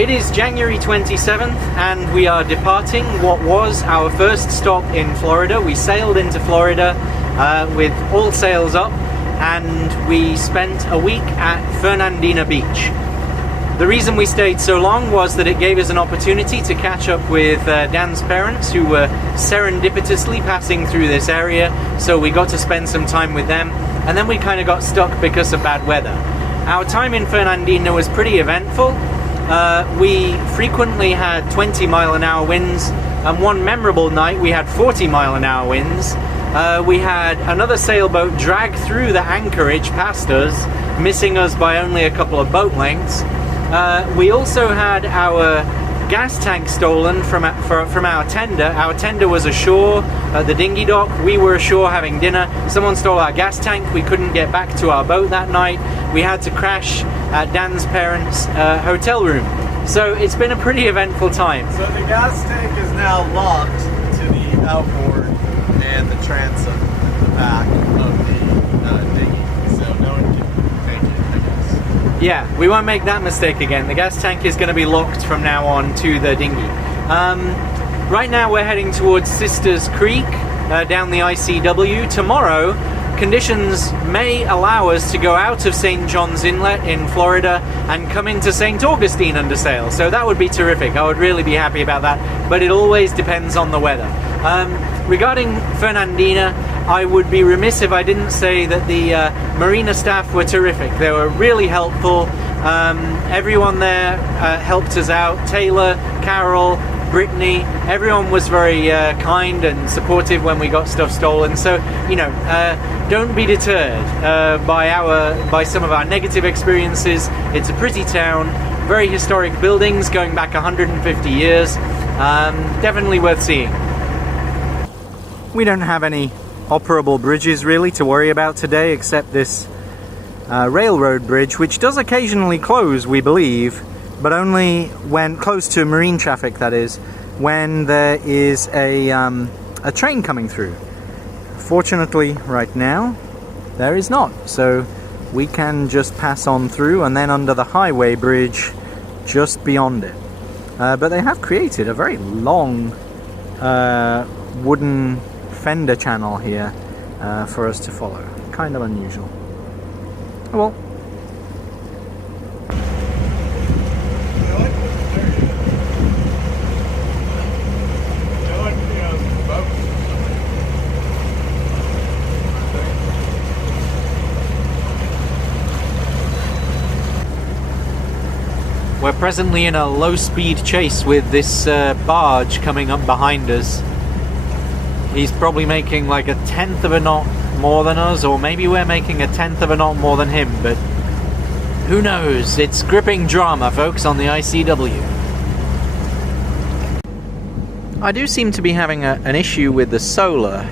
It is January 27th and we are departing what was our first stop in Florida. We sailed into Florida with all sails up and we spent a week at Fernandina Beach. The reason we stayed so long was that it gave us an opportunity to catch up with Dan's parents, who were serendipitously passing through this area, so we got to spend some time with them, and then we kind of got stuck because of bad weather. Our time in Fernandina was pretty eventful. We frequently had 20-mile-an-hour winds, and one memorable night we had 40-mile-an-hour winds. We had another sailboat drag through the anchorage past us, missing us by only a couple of boat lengths. We also had our gas tank stolen from our tender. Our tender was ashore at the dinghy dock. We were ashore having dinner. Someone stole our gas tank. We couldn't get back to our boat that night. We had to crash at Dan's parents' hotel room. So it's been a pretty eventful time. So the gas tank is now locked to the outboard and the transom at the back of the dinghy. So no one can take it, I guess. Yeah, we won't make that mistake again. The gas tank is going to be locked from now on to the dinghy. Right now we're heading towards Sisters Creek down the ICW. Tomorrow, conditions may allow us to go out of St. John's Inlet in Florida and come into St. Augustine under sail. So that would be terrific. I would really be happy about that. But it always depends on the weather. Regarding Fernandina, I would be remiss if I didn't say that the marina staff were terrific. They were really helpful. Everyone there helped us out. Taylor, Carol, Brittany, everyone was very kind and supportive when we got stuff stolen. So, you know, don't be deterred by some of our negative experiences. It's a pretty town, very historic buildings going back 150 years. Definitely worth seeing. We don't have any operable bridges really to worry about today, except this railroad bridge, which does occasionally close, we believe, but only when close to marine traffic, that is, when there is a train coming through. Fortunately, right now, there is not, so we can just pass on through and then under the highway bridge just beyond it. But they have created a very long wooden fender channel here for us to follow. Kind of unusual. Well, we're presently in a low-speed chase with this barge coming up behind us. He's probably making like a tenth of a knot more than us, or maybe we're making a tenth of a knot more than him, but who knows? It's gripping drama, folks, on the ICW. I do seem to be having an issue with the solar,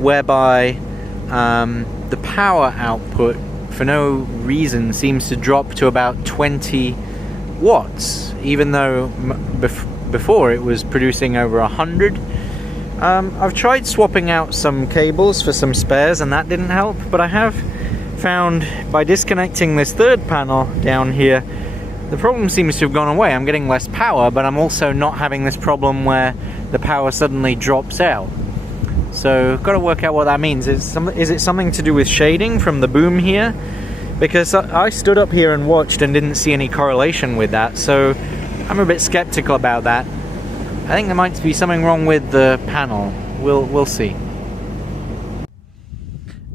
whereby the power output, for no reason, seems to drop to about 20 watts, even though before it was producing over 100. I've tried swapping out some cables for some spares and that didn't help, but I have found by disconnecting this third panel down here, the problem seems to have gone away. I'm getting less power, but I'm also not having this problem where the power suddenly drops out. So I've got to work out what that means. Is it something to do with shading from the boom here? Because I stood up here and watched and didn't see any correlation with that, so I'm a bit skeptical about that. I think there might be something wrong with the panel. We'll see.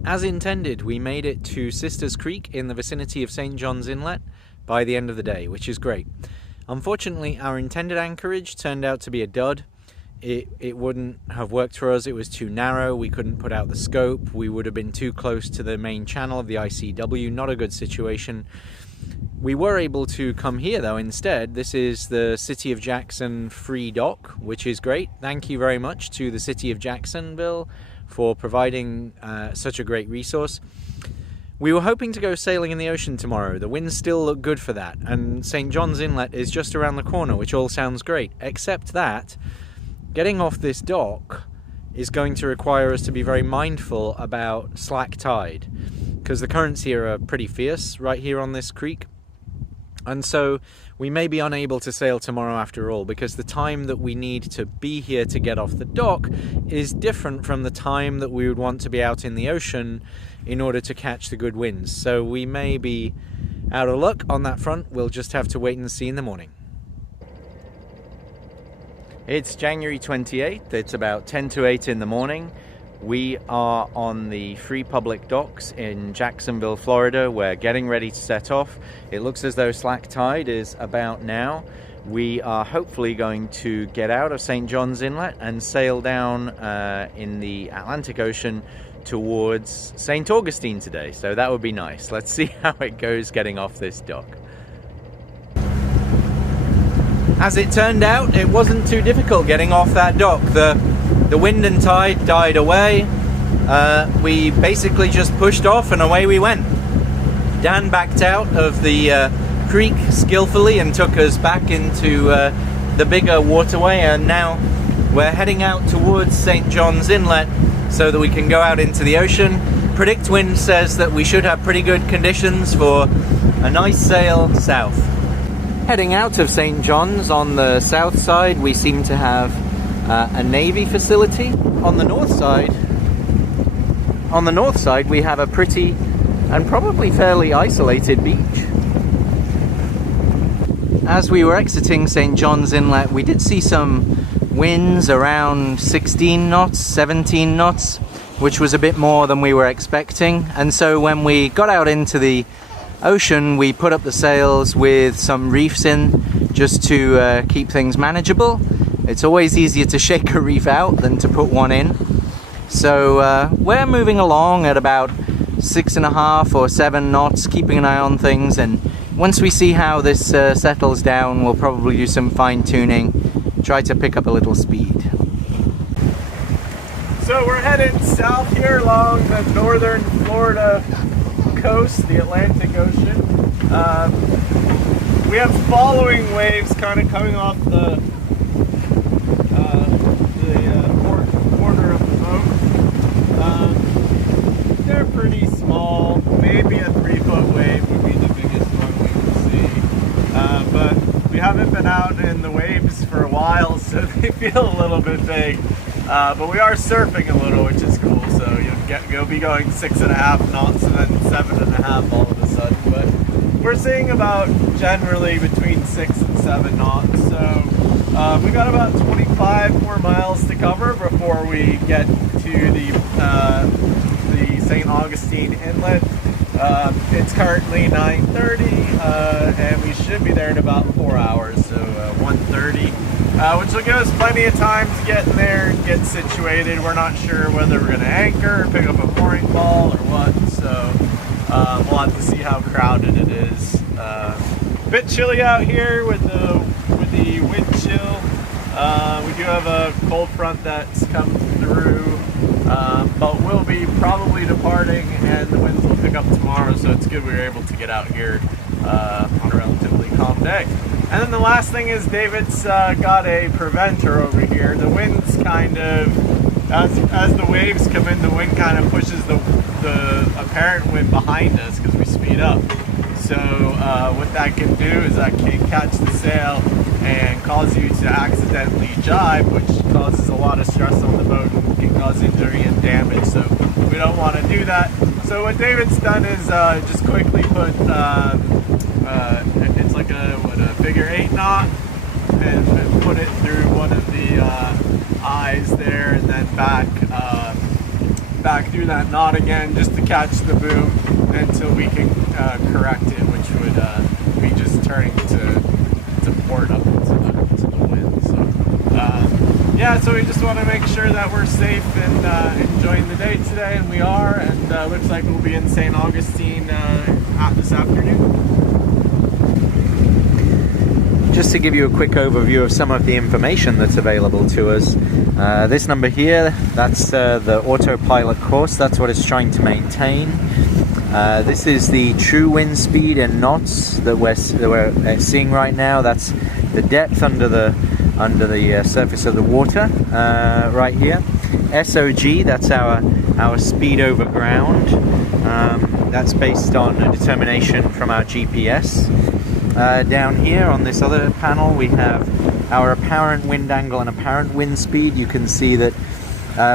As intended, we made it to Sisters Creek in the vicinity of St. John's Inlet by the end of the day, which is great. Unfortunately, our intended anchorage turned out to be a dud. It wouldn't have worked for us. It was too narrow. We couldn't put out the scope. We would have been too close to the main channel of the ICW. Not a good situation. We were able to come here though instead. This is the City of Jackson free dock, which is great. Thank you very much to the City of Jacksonville for providing such a great resource. We were hoping to go sailing in the ocean tomorrow. The winds still look good for that, and St. John's Inlet is just around the corner, which all sounds great, except that getting off this dock is going to require us to be very mindful about slack tide, because the currents here are pretty fierce right here on this creek. And so we may be unable to sail tomorrow after all, because the time that we need to be here to get off the dock is different from the time that we would want to be out in the ocean in order to catch the good winds. So we may be out of luck on that front. We'll just have to wait and see in the morning. It's January 28th. It's about 10 to 8 in the morning. We are on the Free Public Docks in Jacksonville, Florida. We're getting ready to set off. It looks as though slack tide is about now. We are hopefully going to get out of St. John's Inlet and sail down in the Atlantic Ocean towards St. Augustine today. So that would be nice. Let's see how it goes getting off this dock. As it turned out, it wasn't too difficult getting off that dock. The wind and tide died away. We basically just pushed off and away we went. Dan backed out of the creek skillfully and took us back into the bigger waterway, and now we're heading out towards St. John's Inlet so that we can go out into the ocean. Predict Wind says that we should have pretty good conditions for a nice sail south. Heading out of St. John's, on the south side we seem to have a Navy facility. On the north side we have a pretty and probably fairly isolated beach. As we were exiting St. John's Inlet, we did see some winds around 16 knots, 17 knots, which was a bit more than we were expecting. And so when we got out into the ocean, we put up the sails with some reefs in just to keep things manageable. It's always easier to shake a reef out than to put one in. So we're moving along at about 6.5 or 7 knots, keeping an eye on things, and once we see how this settles down, we'll probably do some fine-tuning, try to pick up a little speed. So we're headed south here along the northern Florida coast, the Atlantic Ocean. We have following waves kind of coming off the corner of the boat. They're pretty small. Maybe a 3-foot wave would be the biggest one we can see. But we haven't been out in the waves for a while, so they feel a little bit big. But we are surfing a little, which is cool. So you'll be going 6.5 knots and then 7.5 all of a sudden. But we're seeing about generally between 6 and 7 knots. So we got about 25 more miles to cover before we get to the St. Augustine Inlet. It's currently 9:30, and we should be there in about 4 hours, so 1:30, which will give us plenty of time to get in there and get situated. We're not sure whether we're going to anchor or pick up a mooring ball or what, so we'll have to see how crowded it is. A bit chilly out here with the wind chill. We do have a cold front that's come through, but we'll be probably departing and the winds will pick up tomorrow, so it's good we were able to get out here on a relatively calm day. And then the last thing is David's got a preventer over here. The wind's kind of, as the waves come in, the wind kind of pushes the apparent wind behind us because we speed up. So what that can do is that can catch the sail and cause you to accidentally jibe, which causes a lot of stress on the boat and can cause injury and damage. So we don't want to do that. So what David's done is just quickly put, it's like a figure 8 knot, and put it through one of the eyes there, and then back through that knot again, just to catch the boom until we can correct it, which would be just turning to port up into the wind. So yeah, so we just want to make sure that we're safe and enjoying the day today, and we are, and looks like we'll be in St. Augustine this afternoon. Just to give you a quick overview of some of the information that's available to us, this number here, that's the autopilot course, that's what it's trying to maintain. This is the true wind speed in knots that we're seeing right now. That's the depth under the surface of the water right here. SOG, that's our speed over ground. That's based on a determination from our GPS. Down here on this other panel we have our apparent wind angle and apparent wind speed. You can see that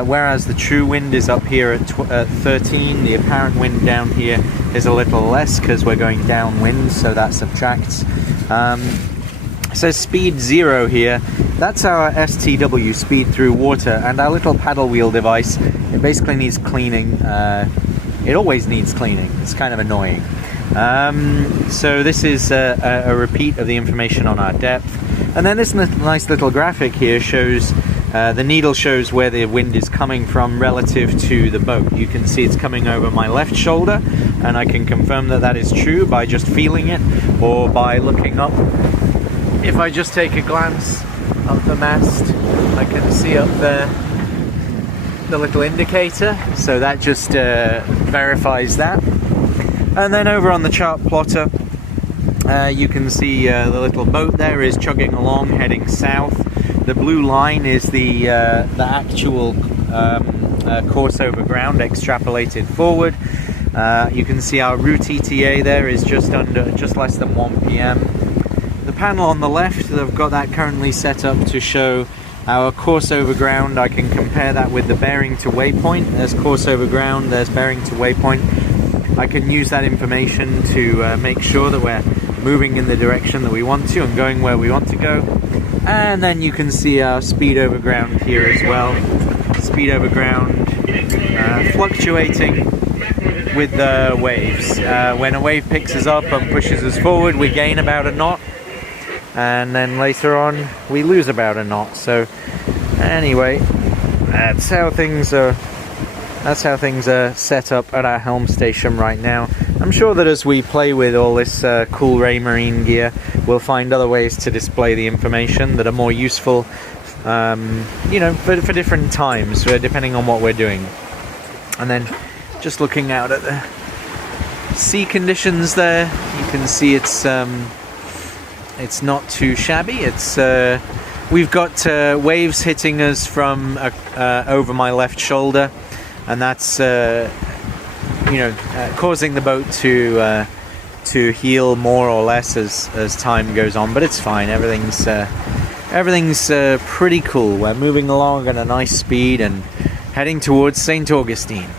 whereas the true wind is up here at 13, the apparent wind down here is a little less because we're going downwind, so that subtracts. It says speed 0 here. That's our STW, speed through water, and our little paddle wheel device, it basically needs cleaning. It always needs cleaning. It's kind of annoying. So this is a repeat of the information on our depth. And then this nice little graphic here shows, the needle shows where the wind is coming from relative to the boat. You can see it's coming over my left shoulder, and I can confirm that that is true by just feeling it or by looking up. If I just take a glance up the mast, I can see up there the little indicator, so that just verifies that. And then over on the chart plotter, you can see the little boat there is chugging along, heading south. The blue line is the actual course over ground extrapolated forward. You can see our route ETA there is just less than 1 p.m. The panel on the left, I've got that currently set up to show our course over ground. I can compare that with the bearing to waypoint. There's course over ground, there's bearing to waypoint. I can use that information to make sure that we're moving in the direction that we want to and going where we want to go. And then you can see our speed over ground here as well. Speed over ground fluctuating with the waves. When a wave picks us up and pushes us forward, we gain about a knot, and then later on we lose about a knot. So anyway, that's how things are set up at our helm station right now. I'm sure that as we play with all this cool Ray Marine gear, we'll find other ways to display the information that are more useful, you know, for different times, depending on what we're doing. And then just looking out at the sea conditions there, you can see it's not too shabby. We've got waves hitting us from over my left shoulder, and that's causing the boat to heel more or less as time goes on, but it's fine. Everything's pretty cool. We're moving along at a nice speed and heading towards St Augustine.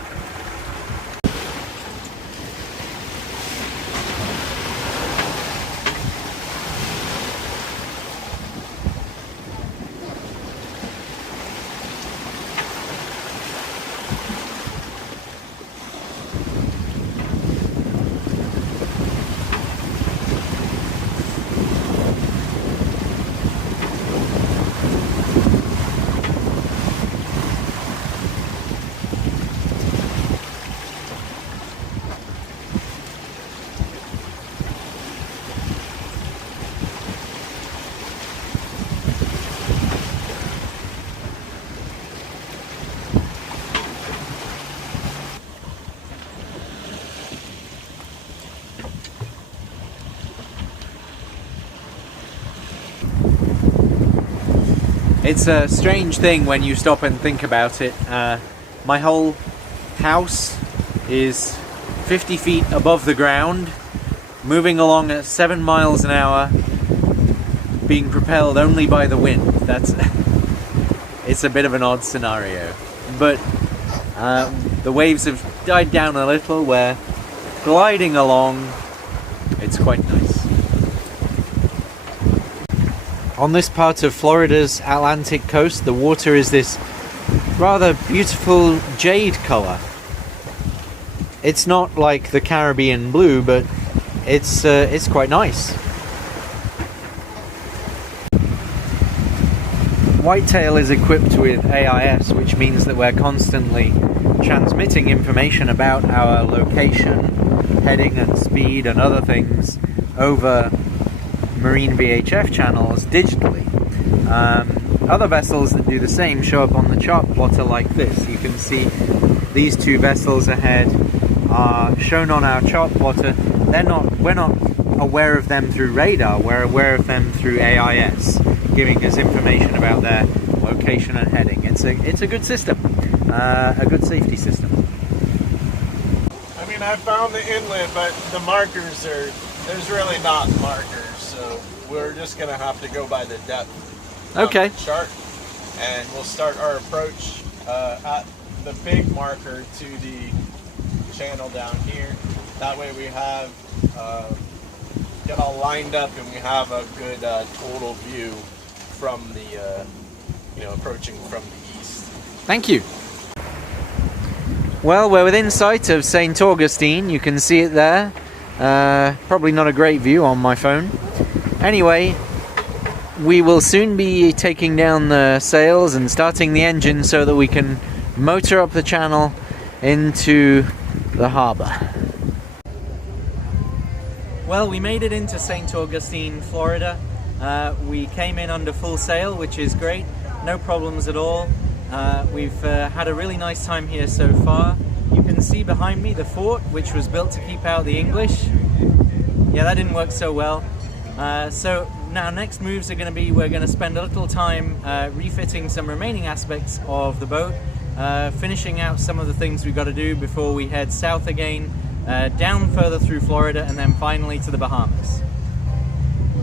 It's a strange thing when you stop and think about it. My whole house is 50 feet above the ground, moving along at 7 miles an hour, being propelled only by the wind. It's a bit of an odd scenario. But the waves have died down a little, we're gliding along. It's quite nice. On this part of Florida's Atlantic coast, the water is this rather beautiful jade color. It's not like the Caribbean blue, but it's quite nice. Whitetail is equipped with AIS, which means that we're constantly transmitting information about our location, heading and speed and other things over marine VHF channels digitally. Other vessels that do the same show up on the chart plotter like this. You can see these two vessels ahead are shown on our chart plotter. We're not aware of them through radar, we're aware of them through AIS, giving us information about their location and heading. It's a good system, a good safety system. I mean, I found the inlet, but the markers there's really not markers. so we're just gonna have to go by the depth Okay. of the chart, and we'll start our approach at the big marker to the channel down here. That way we have get all lined up and we have a good total view from the approaching from the east. Thank you. Well, we're within sight of St Augustine. You can see it there. Probably not a great view on my phone. Anyway, we will soon be taking down the sails and starting the engine so that we can motor up the channel into the harbour. Well, we made it into St Augustine, Florida. We came in under full sail, which is great. No problems at all. We've had a really nice time here so far. You can see behind me the fort, which was built to keep out the English. Yeah, that didn't work so well. So now next moves are going to be, we're going to spend a little time refitting some remaining aspects of the boat, finishing out some of the things we've got to do before we head south again, down further through Florida, and then finally to the Bahamas.